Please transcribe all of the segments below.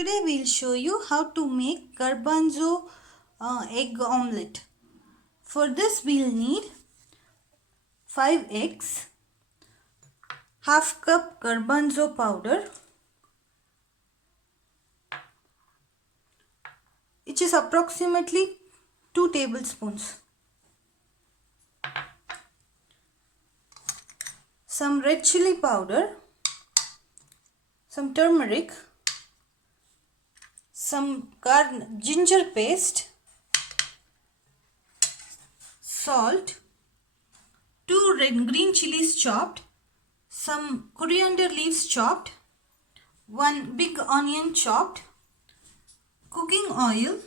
Today we'll show you how to make garbanzo egg omelette. For this we'll need 5 eggs, half cup garbanzo powder, which is approximately 2 tablespoons, some red chilli powder, some turmeric, some ginger paste, salt, 2 red green chillies chopped, some coriander leaves chopped, 1 big onion chopped, cooking oil,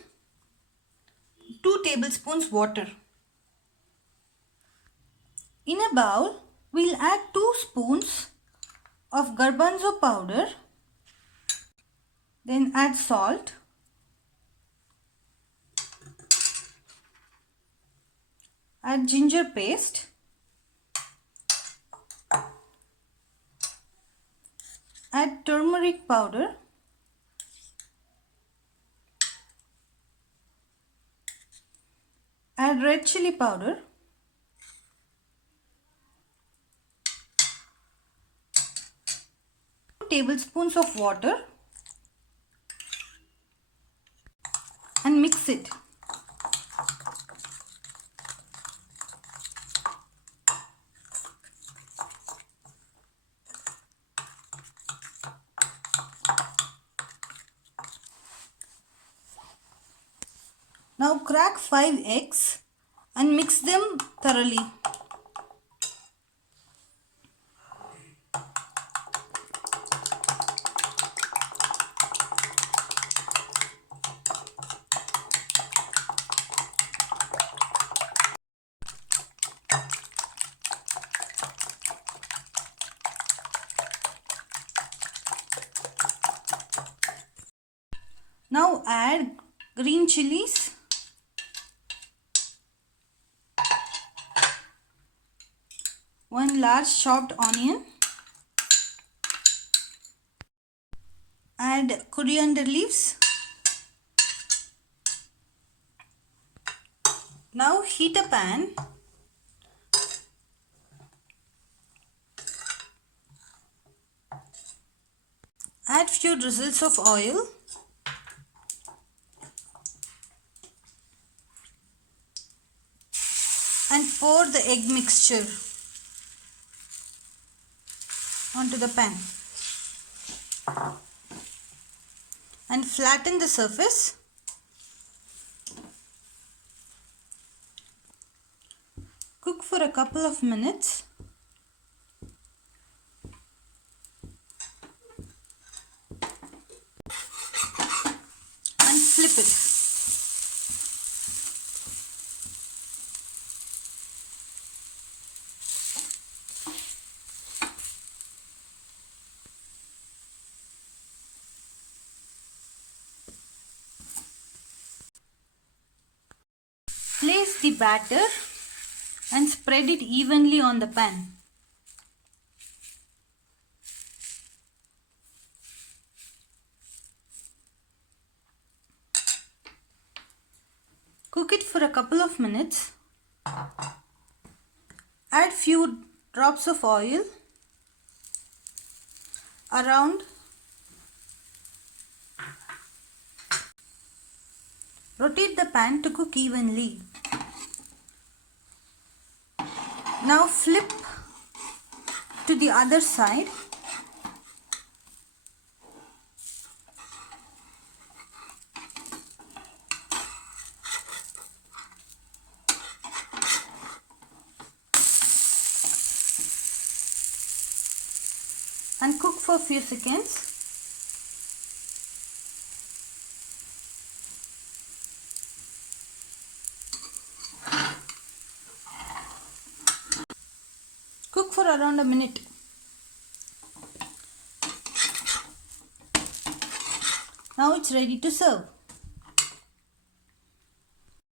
2 tablespoons water. In a bowl, we'll add 2 spoons of garbanzo powder, then add salt, add ginger paste, add turmeric powder, add red chilli powder, 2 tablespoons of water and mix it. Now crack 5 eggs and mix them thoroughly. Now add green chillies, one large chopped onion, add coriander leaves. Now heat a pan, add few drizzles of oil, and pour the egg mixture onto the pan and flatten the surface. Cook for a couple of minutes and flip it. Place the batter and spread it evenly on the pan. Cook it for a couple of minutes. Add few drops of oil around. Rotate the pan to cook evenly. Now flip to the other side. And cook for a few seconds. Cook for around a minute. Now it's ready to serve.